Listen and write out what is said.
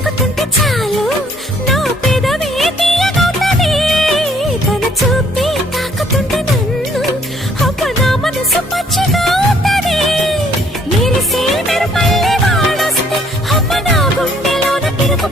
కొరుకుతుంటే చాలు నా పెదవే తీయగవుతది తన చూపే తాకుతుంటే నన్ను అబ్బ నా మనసు పచ్చిగా అవుతది మెరిసే మెరుపల్లి వాడొస్తే అమ్మ నా గుండెలోన తిరుగు